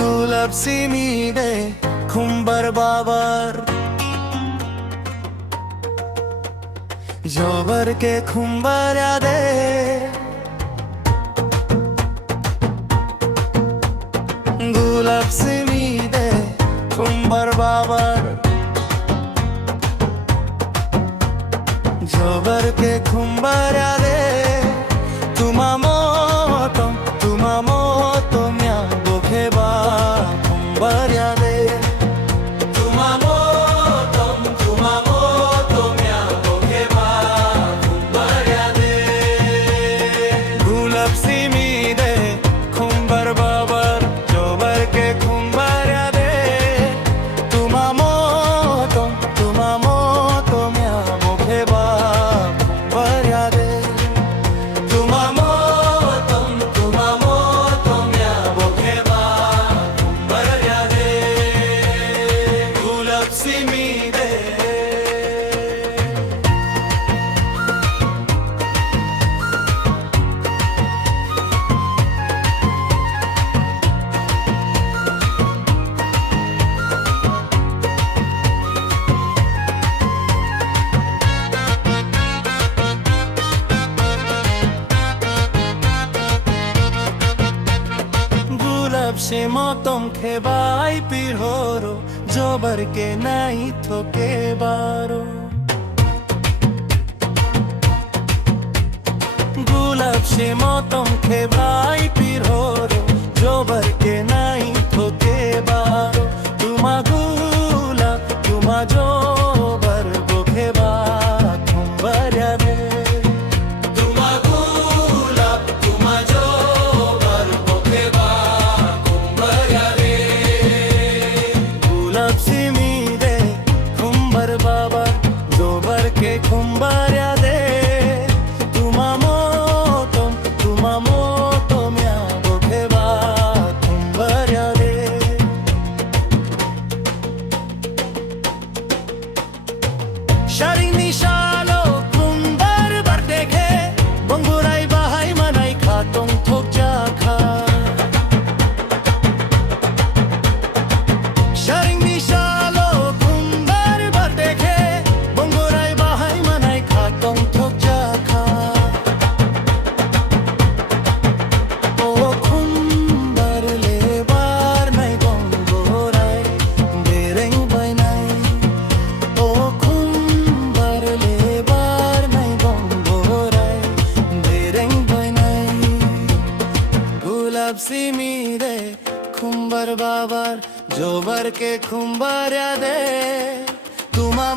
गुलाबसी मीरे खुंबर बाबर जोबर के खुंबर यादे गुलाबसी मीरे खुंबर बाबर जोबर के खुंबर यादे तुमा मोतो म्या बोखे बा खुंबर यादे तुमा मोतो म्या बोखे बा खुंबर यादे गुलाबसी मीरे खुंबर बाबर जोबर के खुंबर यादे तुमा मोतो म्या बोखे बा खुंबर यादे तुमा मोतो म्या बोखे बा खुंबर यादे गुलाबसी मीरे गुलाबसी मोतम खेबाई पिरोरो जोबर के नहीं थोके बारो गुलाबसी मोतम खेबाई पिरोरो जोबर के नहीं थोके बारो तुमा जोबर बोखे बा खुंबर यादे तुमा जोबर बोखे बा खुंबर यादे गुलाबसी मीरे खुंबर बाबा जोबर के खुंबर यादे तुमा मोतो म्या बोखे बा खुंबर यादे Sharing ni shalo kumbar bardeke bongurai bahai manai khatong thok jakha Sharing ni shalo kumbar bardeke bongurai bahai manai khatong thok jakha O kumbar lebar nai bongurai bereng bai nai O खुंबर लेबार नहीं बंगोराय Bereng बनai गुलाबसी मीरे खुंबर बाबर जोबर के खुंबर यादे तुमा